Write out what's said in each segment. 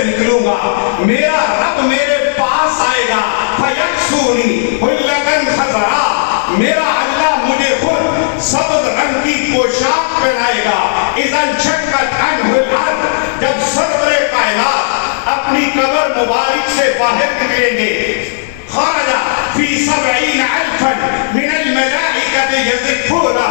سے نکلوں گا میرا رب میرے پاس آئے گا فیکسونی حلتن خضرا میرا اللہ مجھے خود سبز رنگ کی پوشاک پہنائے گا اذا انشقت عنہ الارض جب سرور کائنات اپنی قبر مبارک سے باہر نکلیں گے خرج فی 70,000 من الملائکۃ یزفونہ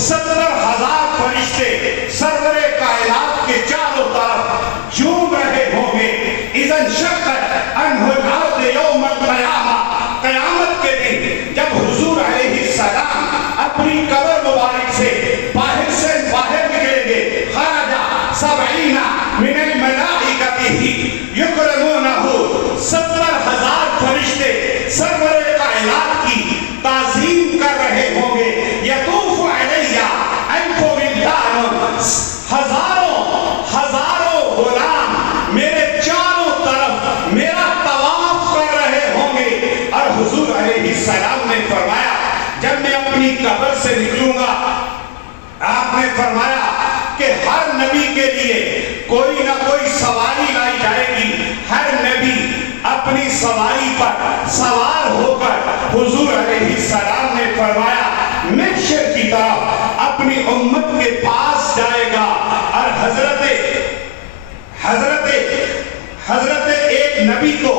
70,000 فرشتے سرور کائنات کے چاروں طرف جھوم رہے ہوں گے اذا انشقت عنہ الارض یوم القیامہ قیامت کے دن جب حضور علیہ السلام اپنی قبر مبارک سے باہر نکلیں گے خرج 70 من الملائکۃ یکرمونہ 70,000 فرشتے سرور کائنات کی تعظیم کر رہے ہوں گے یطوف علیہ الف ولدان ہزاروں غلام میرے چاروں طرف میرا طواف کر رہے ہوں گے اور حضور علیہ السلام نے فرمایا جب میں اپنی قبر سے نکلوں گا آپ نے فرمایا کہ ہر نبی کے لیے کوئی نہ کوئی سواری لائی جائے گی ہر نبی اپنی سواری پر سوار ہو کر حضور علیہ السلام نے فرمایا محشر کی طرف اپنی امت کے پاس جائے گا اور حضرت ایک نبی کو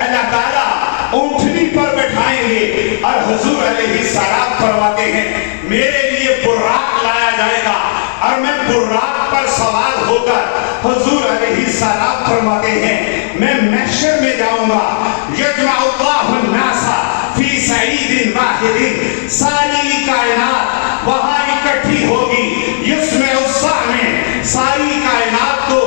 اللہ تعالیٰ اونٹنی پر بٹھائیں گے اور حضور علیہ السلام فرماتے ہیں میرے لیے براق لایا جائے گا اور میں براق پر سوار ہو کر حضور علیہ السلام فرماتے ہیں میں محشر میں جاؤں گا یجمع اللہ الناس فی صعید واحد ساری کائنات وہاں اکٹھی ہوگی یسمع الصامع ساری کائنات کو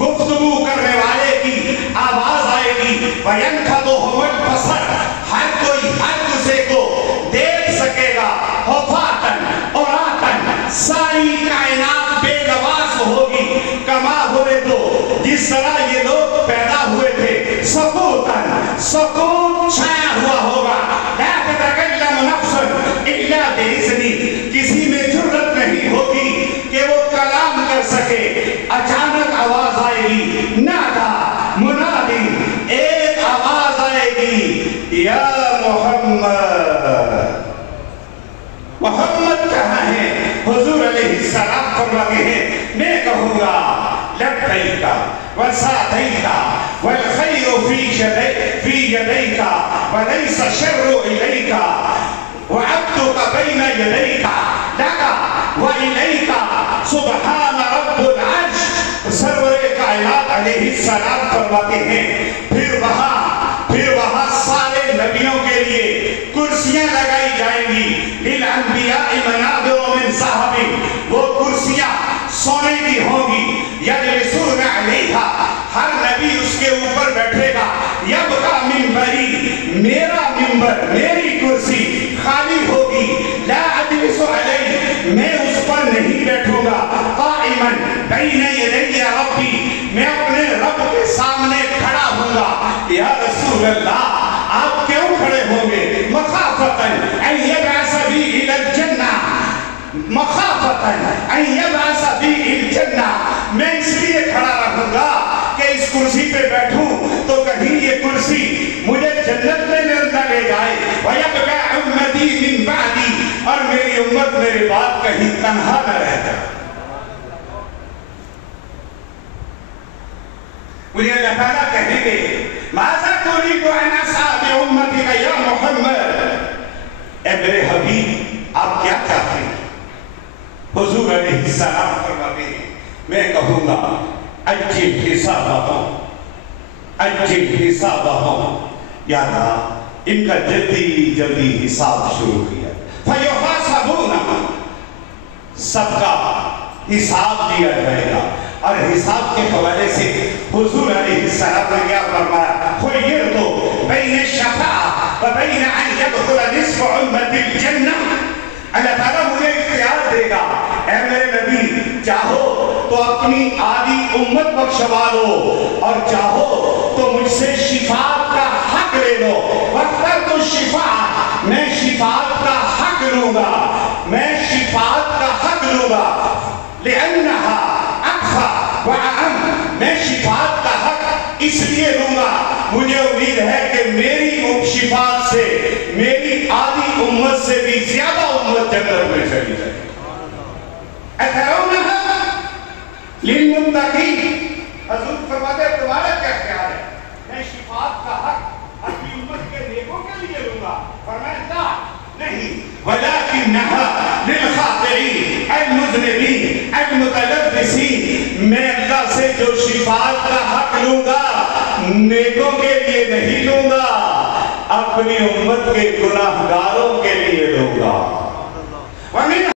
گفتگو کرنے والے کی آواز آئے گی وینخضعهم البصر ہر کوئی ہر کسی کو دیکھ سکے گا حفاتن عراتن ساری کائنات بے لباس ہوگی کما ہوئے تو جس طرح یہ لوگ پیدا ہوئے تھے سکوتن سکوت چھایا ہوا ہوگا لا تتکلم نفس الا باذنی کسی میں جرت نہیں ہوگی کہ وہ کلام کر سکے اچانک آواز آئے گی نادا منادی ایک آواز آئے گی یا محمد کہاں ہے حضور علیہ السلام فرماتے ہیں میں کہوں گا لبیک وسعدیک والخیر فی یدیک ولیس الشر الیک وعبدک بین یدیک لک والیک سبحان رب العرش سرور کائنات علیہ السلام فرماتے ہیں پھر وہاں سارے نبیوں کے لیے کرسیاں لگائی جائیں گی للانبیاء منابر من ذہب وہ کرسیاں سونے کی ہوں گی یجلسون علیہا ہر نبی اس کے اوپر بیٹھے گا یبقى منبری میرا منبر میری کرسی خالی ہوگی لا اجلس علیہ میں اس پر نہیں بیٹھوں گا قائما بین یدی ربی میں اپنے رب کے سامنے کھڑا ہوں گا یا رسول اللہ آپ کیوں کھڑے ہوں گے مخافتاً ان یبعث بی الی الجنہ مخافتاً ان یبعث بی الی الجنہ میں اس لیے کھڑا رہوں گا کہ اس کرسی پہ بیٹھوں تو کہیں یہ کرسی مجھے جنت میں نہ لے جائے وَيَبْقَى أُمَّتِي مِن بَعْدِي اور میری امت میرے بعد کہیں تنہا نہ رہ جائے مجھے اللہ تعالیٰ کہیں گے ماذا تريد ان اصحاب امتك یا محمد اے میرے حبیب آپ کیا چاہتے ہیں حضور علیہ السلام فرماتے ہیں میں کہوں گا اجل حسابہم یا اللہ ان کا جلدی حساب شروع کیا فیحاسبون سب کا حساب دیا جائے گا اور حساب کے حوالے سے حضور علیہ السلام نے کیا فرمایا خیرتو بین الشفاعہ و بین ان یدخل نصف امت الجنہ اللہ تعالیٰ مجھے اختیار دے گا اے میرے نبی چاہو تو اپنی آدھی امت بخشوا لو اور چاہو تو مجھ سے شفاعت کا حق لے لو واخترت الشفاعہ میں شفاعت کا حق لوں گا لأنها أخفى وأعم میں شفاعت اس لیے لوں گا مجھے امید ہے کہ میری شفاعت سے میری آدھی امت سے بھی زیادہ امت جنت میں چلی جائے. اترونہا للمتقین. حضور فرماتے ہیں تمہارا کیا خیال ہے میں شفاعت کا حق اپنی امت کے نیکوں کے لیے لوں گا؟ فرمایا نہیں ولیکنہا للخاطئین المذنبین المتلبسین. میں اللہ سے جو شفاعت کا حق لوں گا نیکوں کے لیے نہیں لوں گا، اپنی امت کے گناہگاروں کے لیے لوں گا.